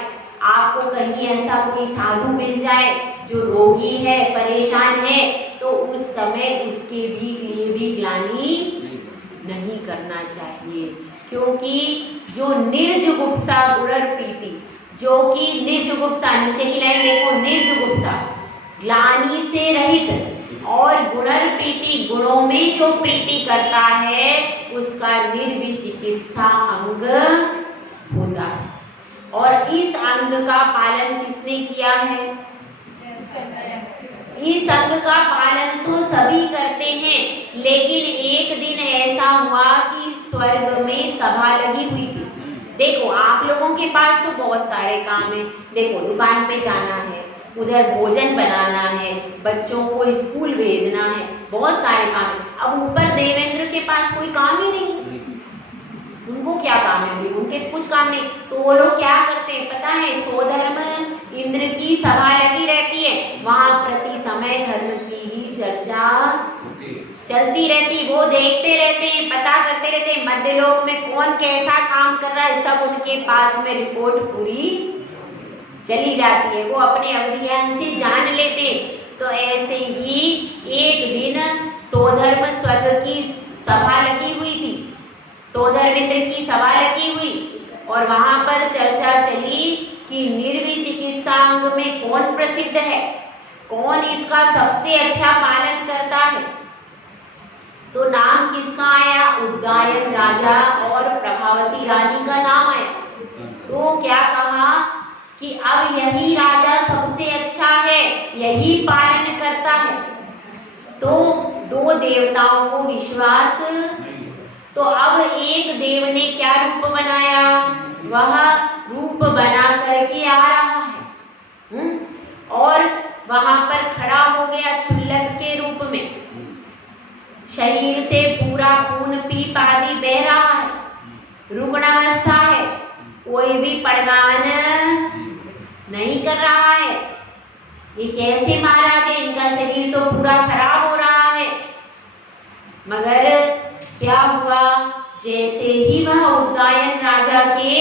आपको कहीं ऐसा कोई साधु मिल जाए जो रोगी है, परेशान है, तो उस समय उसके लिए भी ग्लानि नहीं करना चाहिए। क्योंकि जो निर्जुगुप्सा गुणर प्रीति, जो कि निर्जुगुप्सा, नीचे की लाइन देखो, निर्जुगुप्सा ग्लानि से रहित और गुणर प्रीति, गुणों में जो प्रीति करता है, उसका निर्विचिकित्सा अंग होता है। और इस अंग का पालन किसने किया है? इस अंग का पालन तो सभी करते हैं, लेकिन एक दिन ऐसा हुआ कि स्वर्ग में सभा लगी हुई थी। देखो, आप लोगों के पास तो बहुत सारे काम है। देखो, दुकान पे जाना है, उधर भोजन बनाना है, बच्चों को स्कूल भेजना है, बहुत सारे काम है। अब ऊपर देवेंद्र के पास कोई काम ही नहीं, उनको क्या काम है? उनके कुछ काम नहीं। तो वो लोग क्या करते हैं पता है? स्वधर्म इंद्र की सभा लगी रहती है, वहां प्रति समय धर्म की ही चर्चा चलती रहती। वो देखते रहते हैं, पता करते रहते हैं, मध्यलोक में कौन कैसा काम कर रहा है, सब उनके पास में रिपोर्ट पूरी चली जाती है। वो अपने अध्ययन से जान लेते हैं। तो ऐसे ही एक दिन स्वधर्म स्वर्ग की सभा लगी हुई थी, स्वधर्मेंद्र की सभा लगी हुई, और वहां पर चर्चा चली कि निर्विचिकित्सांग में कौन प्रसिद्ध है, कौन इसका सबसे अच्छा पालन करता है। तो नाम किसका आया? उद्गायन राजा और प्रभावती रानी का नाम आया। तो क्या कहा कि अब यही राजा सबसे अच्छा है, यही पालन करता है। तो 2 देवताओं को विश्वास, तो अब एक देव ने क्या रूप बनाया? वह रूप बना करके आ रहा है, और वहां पर खड़ा हो गया क्षुल्लक के रूप में। पड़गान नहीं कर रहा है। ये कैसे महाराज है, इनका शरीर तो पूरा खराब हो रहा है। मगर क्या हुआ, जैसे ही वह उदयन राजा के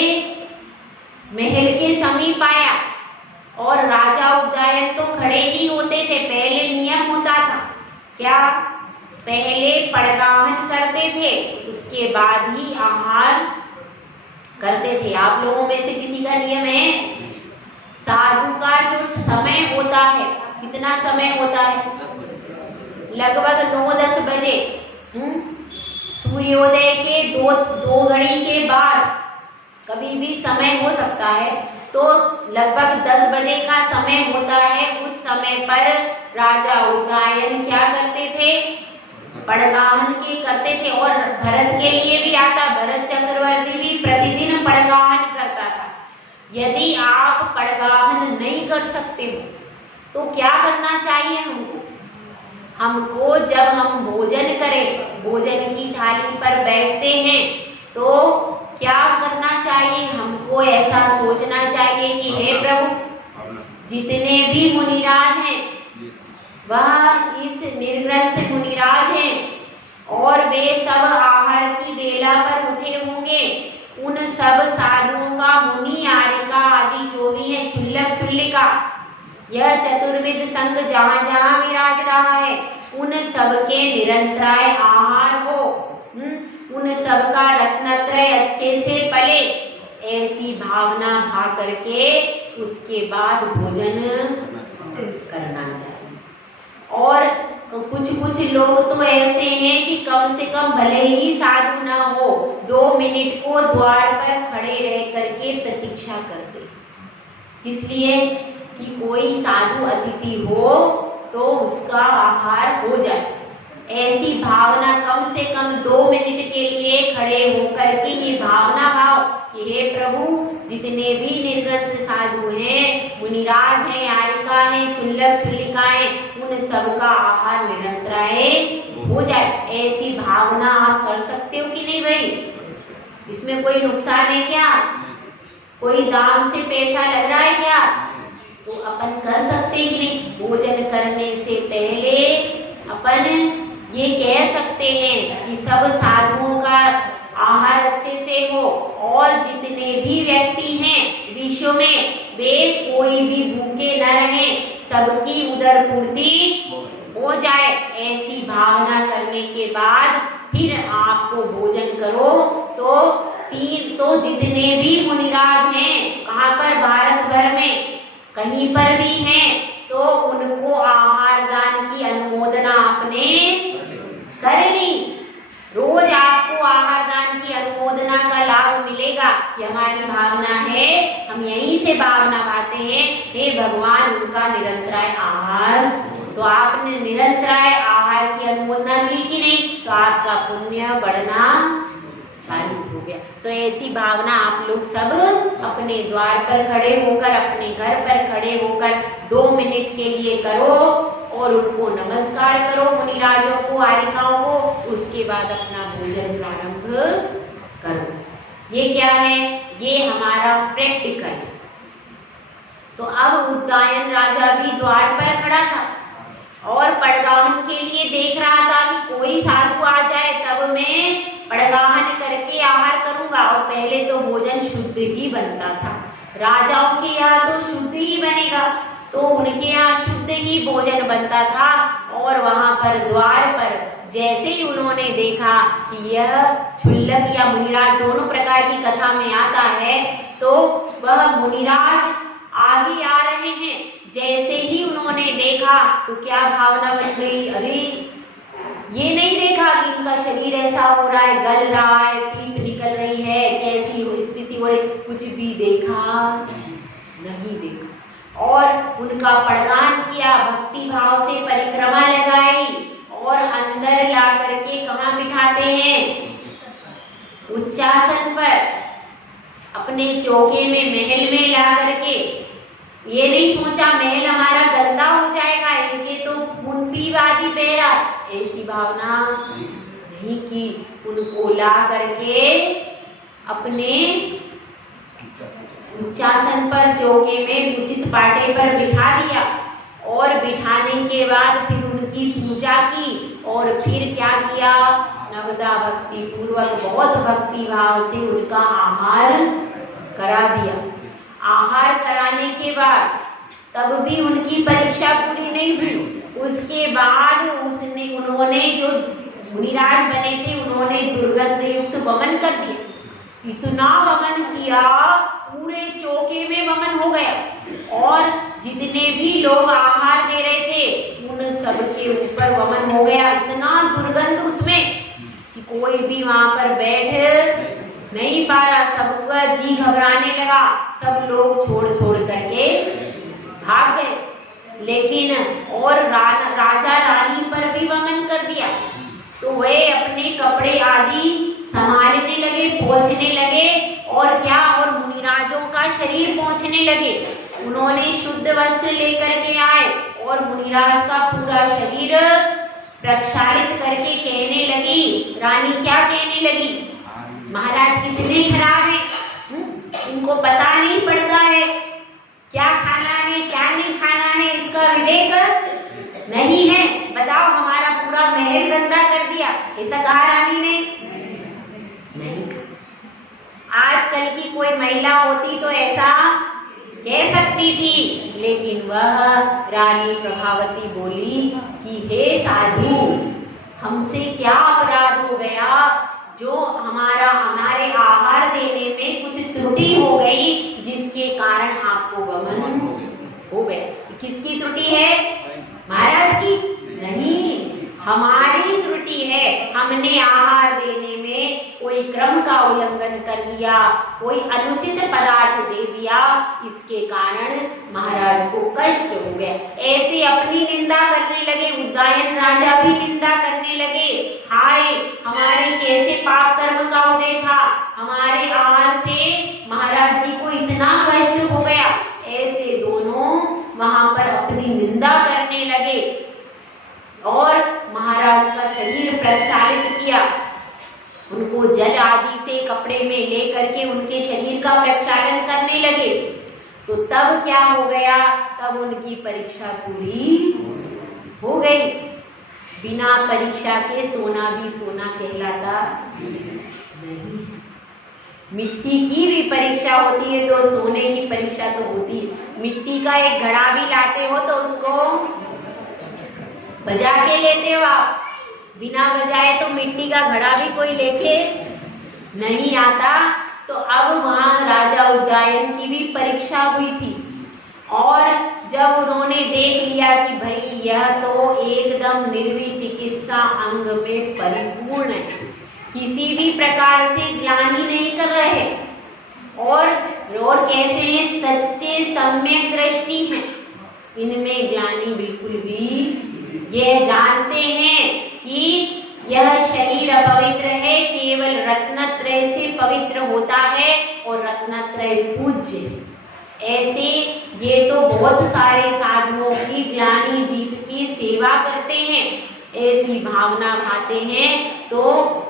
महल के समीप आया, और राजा उदयन तो खड़े ही होते थे। पहले नियम होता था क्या, पहले पड़गाहन करते थे, उसके बाद ही आहार करते थे। आप लोगों में से किसी का नियम है? साधु का जो समय होता है, कितना समय होता है? लगभग 9-10 बजे। सूर्योदय के दो घड़ी के बाद कभी भी समय हो सकता है, तो लगभग 10 बजे का समय होता है। उस समय पर राजा उदयन क्या करते थे? पड़गाहन के करते थे। और भरत के लिए भी आता, भरत चक्रवर्ती भी प्रतिदिन पड़गाहन करता था। यदि आप पड़गाहन नहीं कर सकते हो तो क्या करना चाहिए हमको? हमको जब हम भोजन करें, भोजन की थाली पर बैठते हैं, तो क्या करना चाहिए? हमको ऐसा सोचना चाहिए कि हे प्रभु, जितने भी मुनिराज हैं वह इस निर्ग्रंथ मुनिराज हैं, और वे सब आहार की बेला पर उठे होंगे। उन सब साधुओं का, मुनि आरिका आदि जो भी है, क्षुल्लक क्षुल्लिका, यह चतुर्विध संघ जहाँ जहाँ विराज रहा है, उन सब के निरंतराय आहार हो, उन सब का रत्नत्रय अच्छे से पले, ऐसी भावना भा करके उसके बाद भोजन करना चाहिए। और कुछ लोग तो ऐसे हैं कि कम से कम भले ही साधु ना हो, 2 मिनट को द्वार पर खड़े रह करके प्रतीक्षा करते, इसलिए कि कोई साधु अतिथि हो तो उसका आहार हो जाए। ऐसी भावना, कम से कम 2 मिनट के लिए खड़े होकर के ये भावना भाव कि हे प्रभु, जितने भी निर्ग्रंथ साधु हैं, मुनिराज हैं, आरिका हैं, क्षुल्लक क्षुल्लिकाएं, उन सबका आहार निरंतराय हो जाए। ऐसी भावना आप कर सकते हो कि नहीं भाई? इसमें कोई नुकसान है क्या? कोई दाम से पैसा लग रहा है क्या? तो अपन कर सकते हैं कि नहीं? भोजन करने से पहले अपन ये कह सकते हैं कि सब साधुओं का आहार अच्छे से हो, और जितने भी व्यक्ति हैं विश्व में, वे कोई भी भूखे न रहें, सबकी उदर पूर्ति हो जाए। ऐसी भावना करने के बाद फिर आपको भोजन करो। तो जितने भी मुनिराज हैं, कहाँ पर? भारत भर में कहीं पर भी हैं, तो उनको आहार दान की अनुमोदना आपने कर ली। रोज आपको आहार दान की अनुमोदना का लाभ मिलेगा। ये हमारी भावना है, हम यहीं से भावना पाते हैं, हे भगवान उनका निरंतराय आहार। तो आपने निरंतराय आहार की अनुमोदना की कि नहीं? तो आपका पुण्य बढ़ना चालू हो गया। तो ऐसी भावना आप लोग सब अपने द्वार पर खड़े होकर, अपने घर पर खड़े होकर 2 मिनट के लिए करो, और उनको नमस्कार करो, मुनिराजों को, आरिकाओं को। उसके बाद अपना भोजन प्रारंभ करो। ये क्या है? ये हमारा प्रैक्टिकल। तो अब उदयन राजा भी द्वार पर खड़ा था और पड़गाहन के लिए देख रहा था कि कोई साधु आ जाए तब मैं पड़गाहन करके आहार करूंगा। और पहले तो भोजन शुद्ध ही बनता था। राजाओं के यहाँ तो शुद्ध ही बनेगा, तो उनके यहाँ शुद्ध ही भोजन बनता था। और वहां पर द्वार पर जैसे ही उन्होंने देखा कि यह क्षुल्लक या मुनिराज दोनों प्रकार की कथा में आता है, तो वह मुनिराज आगे आ रहे हैं। जैसे ही उन्होंने देखा तो क्या भावना बन गई? अरे ये नहीं देखा कि इनका शरीर ऐसा हो रहा है, गल रहा है, पीठ निकल रही है, कैसी स्थिति हो रही, कुछ भी देखा नहीं देखा। और उनका पड़गान किया, भक्ति भाव से परिक्रमा लगाई, और अंदर ला करके कहाँ बिठाते हैं? उच्चासन पर, अपने चौके में, महल में ला करके। ये नहीं सोचा महल हमारा गंदा हो जाएगा, इनके तो पुनपीवादी पैरा, ऐसी भावना नहीं की। उनको ला करके अपने उच्चासन पर चौके में उचित पाटे पर बिठा दिया और बिठाने के बाद फिर उनकी पूजा की और फिर क्या किया, नवदा भक्ति पूर्वक बहुत भक्ति भाव से उनका आहार करा दिया। आहार कराने के बाद तब भी उनकी परीक्षा पूरी नहीं हुई। उसके बाद उन्होंने जो मुनिराज बने थे उन्होंने दुर्गंध युक्त वमन कर दिया। इतना वमन किया, पूरे चौके में वमन हो गया और जितने भी लोग आहार दे रहे थे उन सबके ऊपर वमन हो गया। इतना दुर्गंध उसमें कि कोई भी वहां पर बैठ नहीं पा रहा, सबका जी घबराने लगा, सब लोग छोड़ करके भाग गए। लेकिन और राजा रानी पर भी वमन कर दिया, तो वे अपने कपड़े आदि संभालने लगे, पोंछने लगे और क्या, और मुनिराजों का शरीर पोंछने लगे। उन्होंने शुद्ध वस्त्र लेकर के आए और मुनिराज का पूरा शरीर प्रक्षालित करके कहने लगी, रानी क्या कहने लगी, महाराज कितने खराब हैं, इनको पता नहीं पड़ता है क्या खाना है क्या नहीं खाना है, इसका विवेक नहीं है। बताओ, हमारा पूरा महल गंदा कर दिया, ऐसा कहा रानी ने नहीं। आजकल की कोई महिला होती तो ऐसा कह सकती थी, लेकिन वह रानी प्रभावती बोली कि हे साधु, हमसे क्या अपराध हो गया जो हमारे आहार देने में कुछ त्रुटि हो गई, जिसके कारण आपको वमन हो गया। किसकी त्रुटि है, महाराज की नहीं, हमारी त्रुटि है। हमने आहार देने में कोई क्रम का उल्लंघन कर दिया, कोई अनुचित पदार्थ दे दिया, इसके कारण महाराज को कष्ट हो गया। ऐसे अपनी निंदा करने लगे, उदयन राजा भी निंदा करने लगे, हाय हमारे कैसे पाप कर्म का उदय था, हमारे आहार से महाराज जी को इतना कष्ट हो गया। ऐसे दोनों वहां पर अपनी निंदा करने लगे और महाराज का शरीर प्रक्षालित किया। उनको जल आदि से कपड़े में लेकर के उनके शरीर का प्रक्षालन करने लगे। तो तब क्या हो गया, तब उनकी परीक्षा पूरी हो गई। बिना परीक्षा के सोना भी सोना कहलाता नहीं। मिट्टी की भी परीक्षा होती है तो सोने की परीक्षा तो होती है। मिट्टी का एक घड़ा भी लाते हो तो उसको बजा के लेते हो आप, बिना बजाए तो मिट्टी का घड़ा भी कोई लेके नहीं आता। तो अब वहां राजा उदयन की भी परीक्षा हुई थी और जब उन्होंने देख लिया कि भाई यह तो एकदम निर्वीक चिकित्सा अंग में परिपूर्ण है, किसी भी प्रकार से ग्लानि नहीं कर रहे और कैसे हैं, सच्चे सम्यक दृष्टि हैं, इनमें ग्लानि बिल्कुल भी, ये जानते हैं कि यह शरीर अपवित्र है, केवल रत्नत्रय से पवित्र होता है और रत्नत्रय पूज्य। ऐसे ये तो बहुत सारे साधुओं की ग्लानि जीत की सेवा करते हैं, ऐसी भावना खाते हैं। तो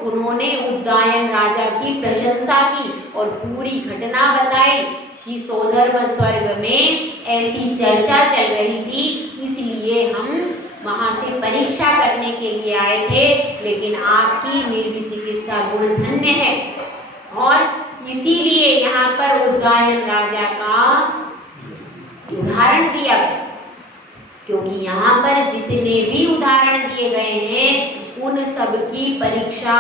उन्होंने उदयन राजा की प्रशंसा की और पूरी घटना बताई कि सौधर्म स्वर्ग में ऐसी चर्चा चल रही थी, इसलिए हम वहां से परीक्षा करने के लिए आए थे, लेकिन आपकी निर्विक चिकित्सा गुण धन्य है। और इसीलिए यहाँ पर उदयन राजा का उदाहरण दिया, क्योंकि यहाँ पर जितने भी उदाहरण दिए गए हैं उन सब की परीक्षा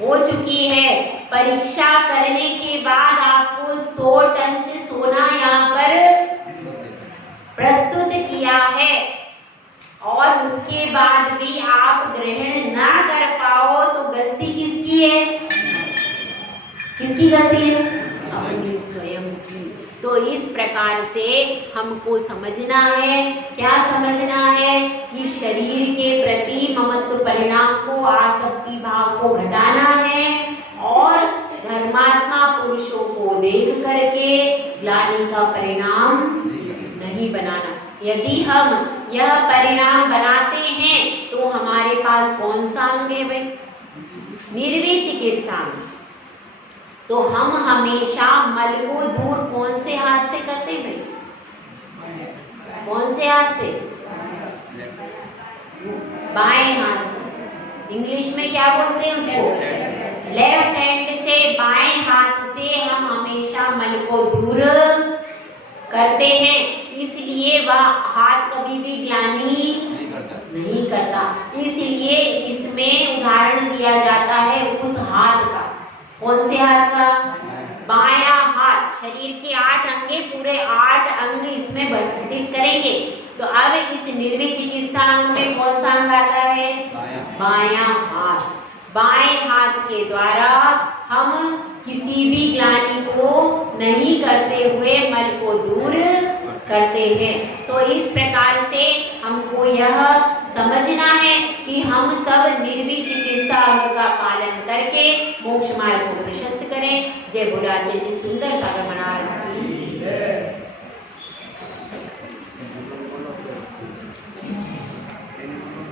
हो चुकी है। परीक्षा करने के बाद आपको 100 टन से सोना यहाँ पर प्रस्तुत किया है और उसके बाद भी आप ग्रहण ना कर पाओ तो गलती किसकी है? किसकी गलती है? अपनी स्वयं की। तो इस प्रकार से हमको समझना है, क्या समझना है कि शरीर के प्रति ममत्व परिणाम को, आसक्ति भाव को घटाना है और धर्मात्मा पुरुषों को देख करके ग्लानि का परिणाम नहीं बनाना। यदि हम यह परिणाम बनाते हैं तो हमारे पास कौन सा अंग है भाई? निर्विक चिकित्सा। तो हम हमेशा मल को दूर कौन से हाथ से करते हैं? कौन से हाथ से? बाएं हाथ से। इंग्लिश में क्या बोलते हैं उसको? लेफ्ट हैंड से, बाएं हाथ से हम हमेशा मल को दूर करते हैं। इसलिए वह हाथ कभी भी ग्लानि नहीं करता। इसलिए इसमें उदाहरण दिया जाता है उस हाथ का। कौन से हाथ का? बायां हाथ। शरीर के 8 अंगे, पूरे 8 अंग इसमें घटित करेंगे। तो अब इस निर्विक चिकित्सा अंग में कौन सा अंग आता है? बायां हाथ। बाएं हाथ के द्वारा हम किसी भी ग्लानि को नहीं करते हुए मल को दूर करते हैं। तो इस प्रकार से हमको यह समझना है कि हम सब निर्विक चिकित्सा अंग का पालन करके मोक्ष मार्ग को प्रशस्त करें। जय भोला, जय श्री सुंदर सागर महाराज की जय।